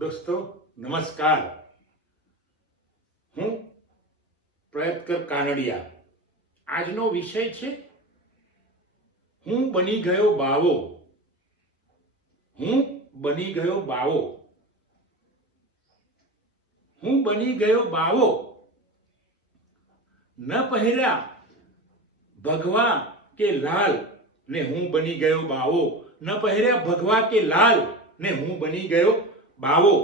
દોસ્તો નમસ્કાર. હું પ્રયત્કર કાનડિયા. આજનો વિષય છે હું બની ગયો બાવો. હું બની ગયો બાવો. હું બની ગયો બાવો. ન પહેર્યા ભગવા કે લાલ ને હું બની ગયો બાવો. ન પહેર્યા ભગવા કે લાલ ને હું બની ગયો બાવો.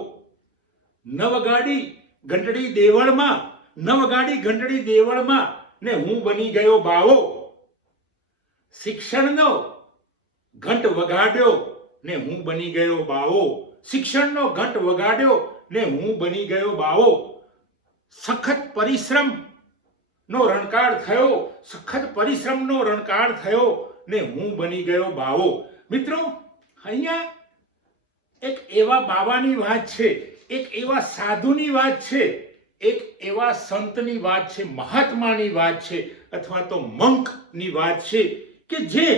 ન વગાડી ઘંટડી દેવળમાં, ન વગાડી ઘંટડી દેવળમાં ને હું બની ગયો બાવો. શિક્ષણનો ઘંટ વગાડ્યો ને હું બની ગયો બાવો. શિક્ષણનો ઘંટ વગાડ્યો ને હું બની ગયો બાવો. સખત પરિશ્રમ નો રણકાળ થયો, સખત પરિશ્રમનો રણકાળ થયો ને હું બની ગયો બાવો. મિત્રો, અહીંયા એક એવા બાવાની વાત છે, એક એવા સાધુની વાત છે, એક એવા સંતની વાત છે, મહાત્માની વાત છે, અથવા તો મંકની વાત છે કે જે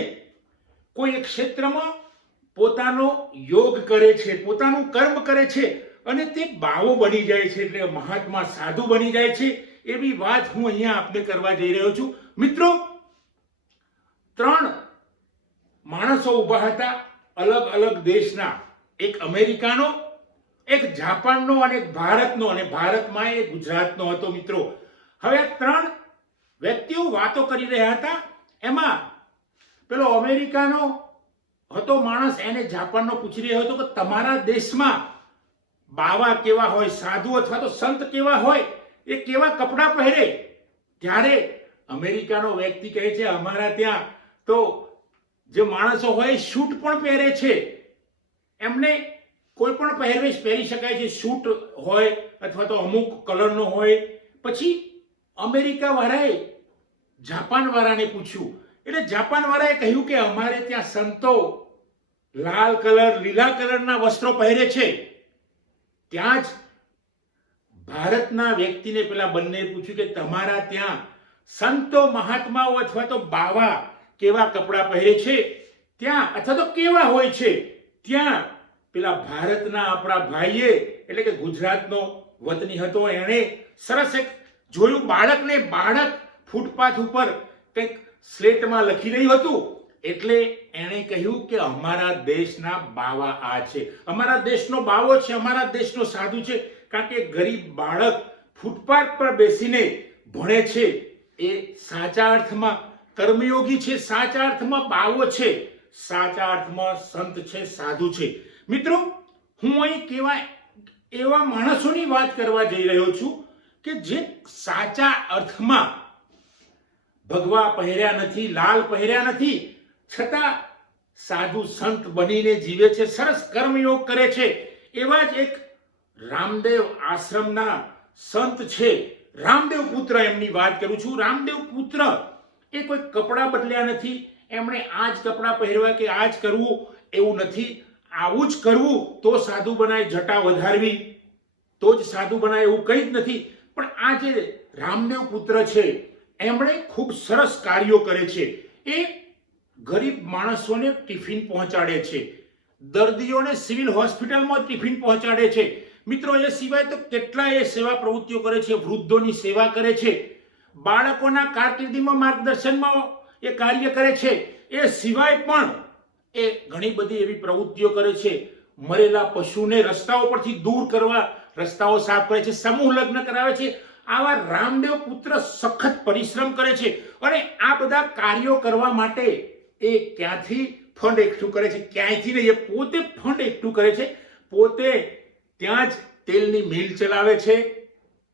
કોઈ એક ક્ષેત્રમાં પોતાનો યોગ કરે છે, પોતાનું કર્મ કરે છે અને તે બાવો બની જાય છે, એટલે મહાત્મા સાધુ બની જાય છે. એવી વાત હું અહીંયા આપને કરવા જઈ રહ્યો છું. મિત્રો, 3 માણસો ઊભા હતા અલગ અલગ દેશના, એક અમેરિકાનો, એક જાપાનનો અને એક ભારતનો, અને ભારતમાં એક ગુજરાતનો હતો. મિત્રો, હવે 3 વ્યક્તિઓ વાતો કરી રહ્યા હતા. એમાં પેલો અમેરિકાનો હતો માણસ, એને જાપાનનો પૂછી રહ્યો હતો કે તમારા દેશમાં બાવા કેવા હોય, સાધુ અથવા તો સંત કેવા હોય, એ કેવા કપડાં પહેરે? ત્યારે અમેરિકાનો વ્યક્તિ કહે છે અમારા ત્યાં તો જે માણસો હોય શૂટ પણ પહેરે છે, એમને કોઈ પણ પહેરવેશ પહેરી શકાય છે, શૂટ હોય અથવા તો અમુક કલરનો હોય. પછી અમેરિકા વાળાએ જાપાન વાળાને પૂછ્યું, એટલે જાપાન વાળાએ કહ્યું કે અમારે ત્યાં સંતો લાલ કલર, લીલા કલરના વસ્ત્રો પહેરે છે. ત્યાં જ ભારતના વ્યક્તિને પેલા બંને પૂછ્યું કે તમારા ત્યાં સંતો, મહાત્માઓ અથવા તો બાવા કેવા કપડાં પહેરે છે ત્યાં, અથવા તો કેવા હોય છે ત્યાં? પેલા ભારતના આપણા ભાઈએ, એટલે કે ગુજરાતનો વતની હતો, એણે સરસ એક જોયું બાળક ફૂટપાથ ઉપર કંઈક સ્લેટમાં લખી રહ્યું હતું, એટલે એણે કહ્યું કે અમારા દેશના બાવા આ છે, અમારા દેશનો બાવો છે, અમારા દેશનો સાધુ છે. કારણ કે ગરીબ બાળક ફૂટપાથ પર બેસીને ભણે છે, એ સાચા અર્થમાં કર્મયોગી છે, સાચા અર્થમાં બાવો છે, સાચા અર્થમાં સંત છે, સાધુ છે. મિત્રો, હું અહીં કેવા એવા માણસોની વાત કરવા જઈ રહ્યો છું કે જે સાચા અર્થમાં ભગવા પહેર્યા નથી, લાલ પહેર્યા નથી, છતાં સાધુ સંત બનીને જીવે છે, સરસ કર્મયોગ કરે છે. એવા જ એક રામદેવ આશ્રમના સંત છે, રામદેવ પુત્ર, એમની વાત કરું છું. રામદેવ પુત્ર એ કોઈ કપડાં બદલ્યા નથી, એમણે આ જ કપડાં પહેરવા કે આ જ કરવું એવું નથી. આવું જ કરવું તો સાધુ બનાય, જટા વધારવી તો જ સાધુ બનાય એવું કંઈ જ નથી. પણ આ જે રામદેવ પુત્ર છે એમણે ખૂબ સરસ કાર્યો કરે છે. એ ગરીબ માણસોને ટિફિન પહોંચાડે છે, દર્દીઓને સિવિલ હોસ્પિટલમાં ટિફિન પહોંચાડે છે. મિત્રો, એ સિવાય તો કેટલાય સેવા પ્રવૃત્તિઓ કરે છે, વૃદ્ધોની સેવા કરે છે, બાળકોના કારકિર્દીમાં માર્ગદર્શનમાં એ કાર્ય કરે છે. એ સિવાય પણ એ ઘણી બધી એવી પ્રવૃત્તિઓ કરે છે. મરેલા પશુને રસ્તાઓ પરથી દૂર કરવા રસ્તાઓ સાફ કરે છે, સમૂહ લગ્ન કરાવે છે. આવા રામદેવ પુત્ર સખત પરિશ્રમ કરે છે, અને આ બધા કાર્યો કરવા માટે એ ક્યાંથી ફંડ એકઠું કરે છે? ક્યાંયથી નહીં, એ પોતે ફંડ એકઠું કરે છે, પોતે ત્યાં જ તેલની મિલ ચલાવે છે.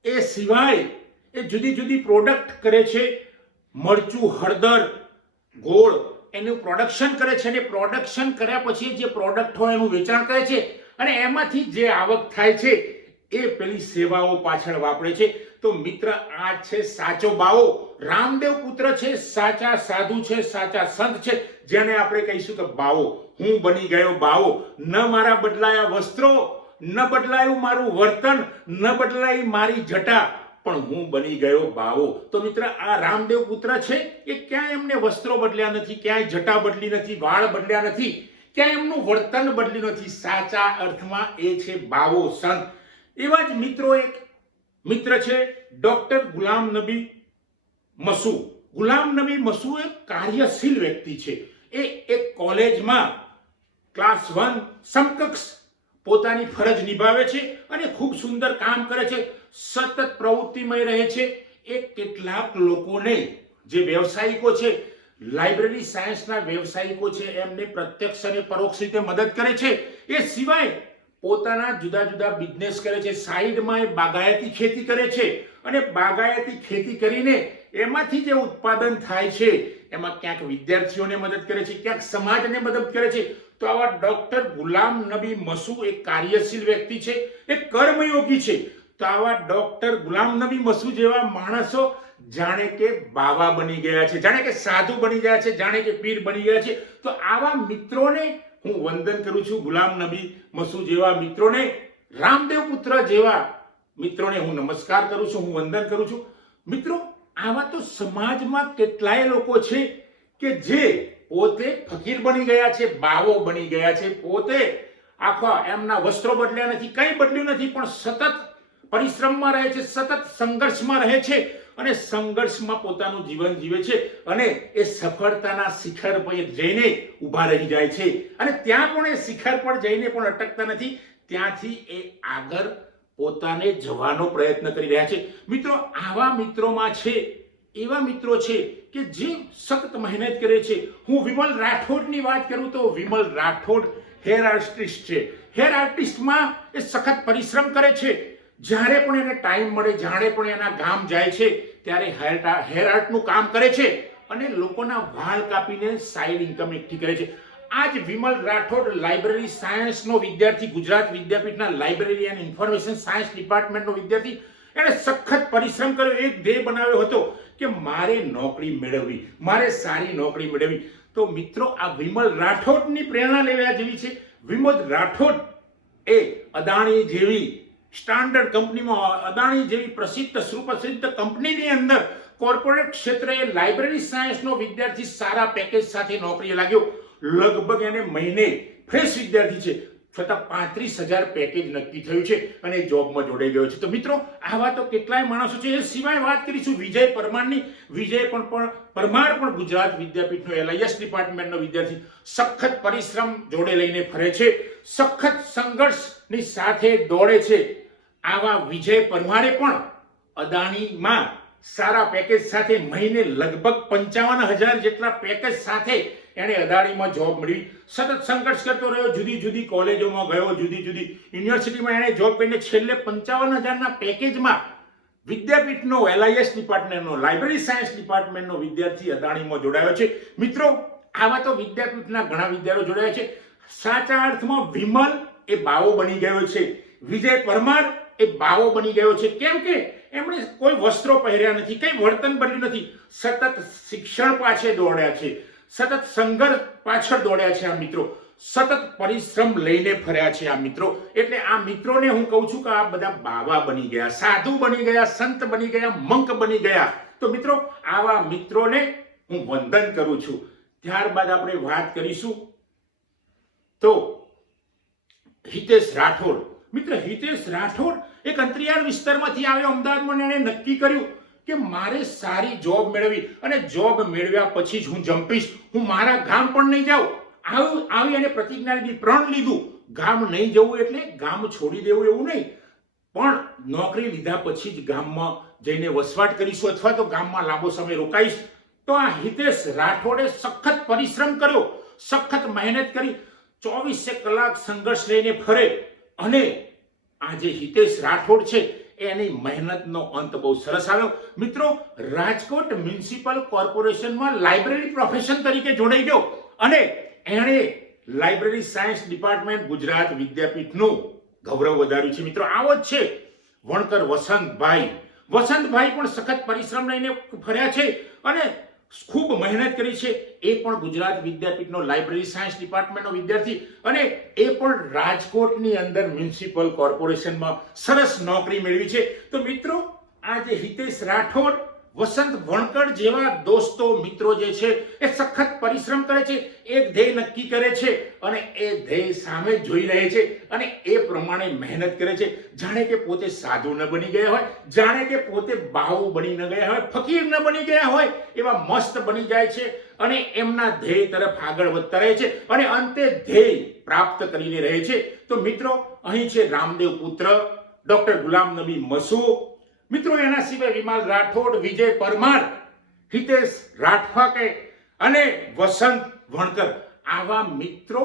એ સિવાય એ જુદી જુદી પ્રોડક્ટ કરે છે, મરચું, હળદર, ગોળ, એનું પ્રોડક્શન કરે છે, અને પ્રોડક્શન કર્યા પછી જે પ્રોડક્ટ હોય એનું વેચાણ કરે છે, અને એમાંથી જે આવક થાય છે એ પેલી સેવાઓ પાછળ વાપરે છે. તો મિત્ર, આ છે સાચો બાવો. રામદેવ પુત્ર છે, સાચા સાધુ છે, સાચા સંત છે, જેને આપણે કહીશું કે બાવો. હું બની ગયો બાવો. ન મારા બદલાયા વસ્ત્રો, ન બદલાયું મારું વર્તન, ન બદલાઈ મારી જટા, પણ હું બની ગયો બાવો. તો મિત્ર, આ રામદેવ પુત્ર છે એ ક્યાંય એમને વસ્ત્રો બદલ્યા નથી, ક્યાંય જટા બદલી નથી, વાળ બદલ્યા નથી, ક્યાં એમનું વર્તન બદલ્યું નથી. સાચા અર્થમાં એ છે બાવો સંત. એવા જ મિત્રો એક મિત્ર છે ડોક્ટર ગુલામ નબી મસૂ. ગુલામ નબી મસૂ એક કાર્યશીલ વ્યક્તિ છે. એ એક કોલેજમાં ક્લાસ 1 સમકક્ષ પોતાની ફરજ નિભાવે છે અને ખૂબ સુંદર કામ કરે છે, સતત પ્રવૃત્તિમય રહે છે. એ કેટલાક લોકોને જે વ્યવસાયિકો છે, લાઇબ્રેરી સાયન્સના વ્યવસાયિકો છે, એમને પ્રત્યક્ષ અને પરોક્ષ રીતે મદદ કરે છે. એ સિવાય પોતાના જુદા જુદા બિઝનેસ કરે છે. સાઈડમાં એ બાગાયતી ખેતી કરે છે અને બાગાયતી ખેતી કરીને એમાંથી જે ઉત્પાદન થાય છે એમાં ક્યાંક વિદ્યાર્થીઓને મદદ કરે છે, ક્યાંક સમાજને મદદ કરે છે. તો આવા ડોક્ટર ગુલામ નબી મસૂ એક કાર્યશીલ વ્યક્તિ છે, એક કર્મયોગી છે. તો આવા ડોક્ટર ગુલામ નબી મસૂ જેવા માણસો જાણે કે બાવા બની ગયા છે, જાણે કે સાધુ બની ગયા છે, જાણે કે પીર બની ગયા છે. તો આવા મિત્રોને હું વંદન કરું છું. ગુલામ નબી મસૂ જેવા મિત્રોને, રામદેવ પુત્ર જેવા મિત્રોને હું નમસ્કાર કરું છું, હું વંદન કરું છું. મિત્રો, આવા તો સમાજમાં કેટલાય લોકો છે કે જે પોતે ફકીર બની ગયા છે, બાવો બની ગયા છે, પોતે આખા એમના વસ્ત્રો બદલ્યા નથી, કંઈ બદલ્યું નથી, પણ સતત પરિશ્રમમાં રહે છે, સતત સંઘર્ષમાં રહે છે અને સંઘર્ષમાં પોતાનું જીવન જીવે છે અને એ સફળતાના શિખર પર જઈને ઊભા રહી જાય છે અને ત્યાં પણ એ શિખર પર જઈને પણ અટકતા નથી. ત્યાંથી એ આગળ પોતાને જવાનો પ્રયત્ન કરી રહ્યા છે. મિત્રો, આવા મિત્રોમાં છે એવા મિત્રો છે કે જે સતત મહેનત કરે છે. હું વિમલ રાઠોડની વાત કરું તો વિમલ રાઠોડ હેર આર્ટિસ્ટ છે. હેર આર્ટિસ્ટમાં એ સખત પરિશ્રમ કરે છે. જ્યારે પણ એને ટાઈમ મળે, જ્યારે પણ એના ગામ જાય છે ત્યારે હેર આર્ટનું કામ કરે છે અને લોકોના વાળ કાપીને સાઈડ ઇન્કમ એકઠી કરે છે. આજ વિમલ રાઠોડ લાઇબ્રેરી સાયન્સનો વિદ્યાર્થી, ગુજરાત વિદ્યાપીઠના લાઇબ્રેરી એન્ડ ઇન્ફોર્મેશન સાયન્સ ડિપાર્ટમેન્ટનો વિદ્યાર્થી, એણે સખત પરિશ્રમ કર્યો. એક ધ્યેય બનાવ્યો હતો કે મારે નોકરી મેળવવી, મારે સારી નોકરી મેળવવી. તો મિત્રો, આ વિમલ રાઠોડની પ્રેરણા લેવા જેવી છે. વિમલ રાઠોડ એ અદાણી જેવી સ્ટાન્ડર્ડ કંપનીમાં, અદાણી જેવી પ્રસિદ્ધ સુપ્રસિદ્ધ કંપનીની અંદર કોર્પોરેટ ક્ષેત્રે લાઇબ્રેરી સાયન્સનો વિદ્યાર્થી સારા પેકેજ સાથે નોકરીએ લાગ્યો. લગભગ એને મહિને, ફ્રેશ વિદ્યાર્થી છે છતાં 35,000 પેકેજ નક્કી થયું છે અને જોબમાં જોડાઈ ગયો છે. તો મિત્રો, આવા તો કેટલાય માણસો છે. એ સિવાય વાત કરીશું વિજય પરમારની. વિજય પરમાર પણ ગુજરાત વિદ્યાપીઠનો LIS ડિપાર્ટમેન્ટનો વિદ્યાર્થી, સખત પરિશ્રમ જોડે લઈને ફરે છે, સખત સંઘર્ષની સાથે દોડે છે. આવા વિજય પરમારે પણ અદાણીમાં સારા પેકેજ સાથે મહિને લગભગ 55,000 જેટલા પેકેજ સાથે એણે અદાણીમાં જોબ મેળવી. સતત સંઘર્ષ કરતો રહ્યો, જુદી જુદી કોલેજોમાં ગયો, જુદી જુદી યુનિવર્સિટીમાં એણે જોબ કરીને છેલ્લે 55,000ના પેકેજમાં વિદ્યાપીઠનો LIS ડિપાર્ટમેન્ટનો, લાઇબ્રેરી સાયન્સ ડિપાર્ટમેન્ટનો વિદ્યાર્થી અદાણીમાં જોડાયો છે. મિત્રો, આવા તો વિદ્યાપીઠના ઘણા વિદ્યાર્થીઓ જોડાયા છે. સાચા અર્થમાં વિમલ એ બાવો બની ગયો છે. વિજય પરમાર એ બાવો બની ગયો છે. કેમ કે એમણે કોઈ વસ્ત્રો પહેર્યા નથી, કંઈ વર્તન બદલ્યું નથી, સતત શિક્ષણ પાછળ દોડ્યા છે, સતત સંઘર્ષ પાછળ દોડ્યા છે આ મિત્રો, સતત પરિશ્રમ લઈને ફર્યા છે આ મિત્રો. એટલે આ મિત્રોને હું કહું છું કે આ બધા બાવા બની ગયા, સાધુ બની ગયા, સંત બની ગયા, મંક બની ગયા. તો મિત્રો, આવા મિત્રોને હું વંદન કરું છું. ત્યારબાદ આપણે વાત કરીશું તો હિતેશ રાઠોડ. મિત્ર, હિતેશ રાઠોડ એક અંતરિયાળ વિસ્તારમાંથી આવ્યો અમદાવાદમાં. એણે નક્કી કર્યું કે મારે સારી જોબ મેળવી અને જોબ મેળવ્યા પછી જ હું જંપીશ, હું મારા ગામ પણ નહીં જાઉં. આવી અને પ્રતિજ્ઞા લીધી, પ્રણ લીધું. ગામ નહીં જવું એટલે ગામ છોડી દેવું એવું નહીં, પણ નોકરી લીધા પછી જ ગામમાં જઈને વસવાટ કરીશું અથવા તો ગામમાં લાંબો સમય રોકાઈશ. તો આ હિતેશ રાઠોડે સખત પરિશ્રમ કર્યો, સખત મહેનત કરી, 24 કલાક સંઘર્ષ લઈને ફરે અને આ જે હિતેશ રાઠોડ છે એની મહેનતનો અંત બહુ સરસ આવ્યો. મિત્રો, રાજકોટ મ્યુનિસિપલ કોર્પોરેશનમાં લાઇબ્રેરી પ્રોફેશન તરીકે જોડાઈ ગયો અને એણે લાઇબ્રેરી સાયન્સ ડિપાર્ટમેન્ટ ગુજરાત વિદ્યાપીઠનું ગૌરવ વધાર્યું છે. મિત્રો, આવો જ છે વણકર વસંતભાઈ. વસંતભાઈ પણ સખત પરિશ્રમ લઈને ફર્યા છે અને ખૂબ મહેનત કરી છે. એ પણ ગુજરાત વિદ્યાપીઠનો લાઇબ્રેરી સાયન્સ ડિપાર્ટમેન્ટનો વિદ્યાર્થી અને એ પણ રાજકોટની અંદર મ્યુનિસિપલ કોર્પોરેશનમાં સરસ નોકરી મેળવી છે. તો મિત્રો, આ જે હિતેશ રાઠોડ, વસંત વણકર જેવા દોસ્તો મિત્રો જે છે એ સખત પરિશ્રમ કરે છે, એક ધ્યેય નક્કી કરે છે અને એ ધ્યેય સામે જોઈ રહે છે અને એ પ્રમાણે મહેનત કરે છે. જાણે કે પોતે સાધુ ન બની ગયા હોય, જાણે કે પોતે બાહુ બની ન ગયા હોય, ફકીર ન બની ગયા હોય, એવા મસ્ત બની જાય છે અને એમના ધ્યેય તરફ આગળ વધતા રહે છે અને અંતે ધ્યેય પ્રાપ્ત કરીને રહે છે. તો મિત્રો, અહીં છે રામદેવ પુત્ર ડોક્ટર ગુલામ નબી મસૂદ, મિત્રો એના સિવાય વિમલ રાઠોડ, વિજય પરમાર, હિતેશ રાઠવાકે અને વસંત વણકર. આવા મિત્રો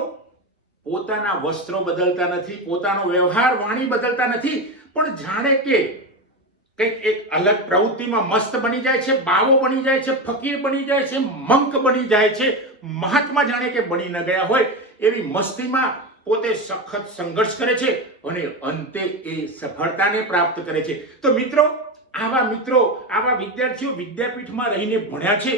પોતાના વસ્ત્રો બદલતા નથી, પોતાનો વ્યવહાર વાણી બદલતા નથી, પણ જાણે કે કંઈક એક અલગ પ્રવૃત્તિમાં મસ્ત બની જાય છે, બાવો બની જાય છે, ફકીર બની જાય છે, મંક બની જાય છે, મહાત્મા જાણે કે બની ન ગયા હોય એવી મસ્તીમાં પોતે સખત સંઘર્ષ કરે છે અને અંતે એ સફળતાને પ્રાપ્ત કરે છે. તો મિત્રો, આવા વિદ્યાર્થીઓ વિદ્યાપીઠમાં રહીને ભણ્યા છે,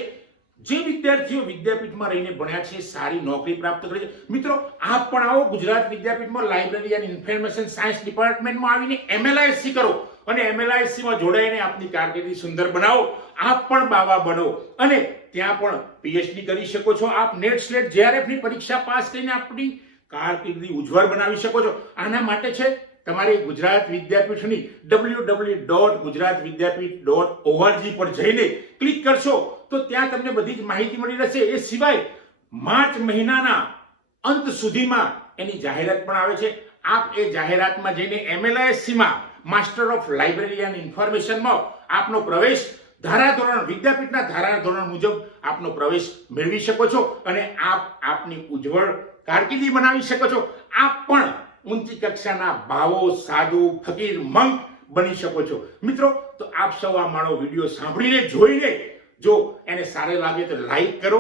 જે વિદ્યાર્થીઓ વિદ્યાપીઠમાં રહીને ભણ્યા છે સારી નોકરી પ્રાપ્ત કરે છે. મિત્રો, આપ પણ આવો ગુજરાત વિદ્યાપીઠમાં લાઇબ્રેરી એન્ડ ઇન્ફોર્મેશન સાયન્સ ડિપાર્ટમેન્ટમાં આવીને MLISC કરો અને MLISCમાં જોડાઈને આપની કારકિર્દી સુંદર બનાવો. આપ પણ બાવા બનો અને ત્યાં પણ PhD કરી શકો છો. આપ નેટ સ્લેટ JRF ની પરીક્ષા પાસ કરીને આપની કારકિર્દી ઉજ્જવળ બનાવી શકો છો. આના માટે છે તમારે ગુજરાત વિદ્યાપીઠની www.gujaratvidyapith.org પર જઈને ક્લિક કરશો તો ત્યાં તમને બધી જ માહિતી મળી રહેશે. એ સિવાય માર્ચ મહિનાના અંત સુધીમાં એની જાહેરાત પણ આવે છે. આપ એ જાહેરાતમાં જઈને MLISCમાં માસ્ટર ઓફ લાઇબ્રેરી એન્ડ ઇન્ફોર્મેશનમાં આપનો પ્રવેશ ધારાધોરણ, વિદ્યાપીઠના ધારાધોરણ મુજબ આપનો પ્રવેશ મેળવી શકો છો અને આપ આપની ઉજ્જવળ કારકિર્દી બનાવી શકો છો. આપ પણ ઊંચી કક્ષાના ભાવો, સાધુ, ફકીર, મંક બની શકો છો. મિત્રો, તો આપ સૌ આ મારો વિડીયો સાંભળીને, જોઈને, જો એને સારો લાગે તો લાઈક કરો,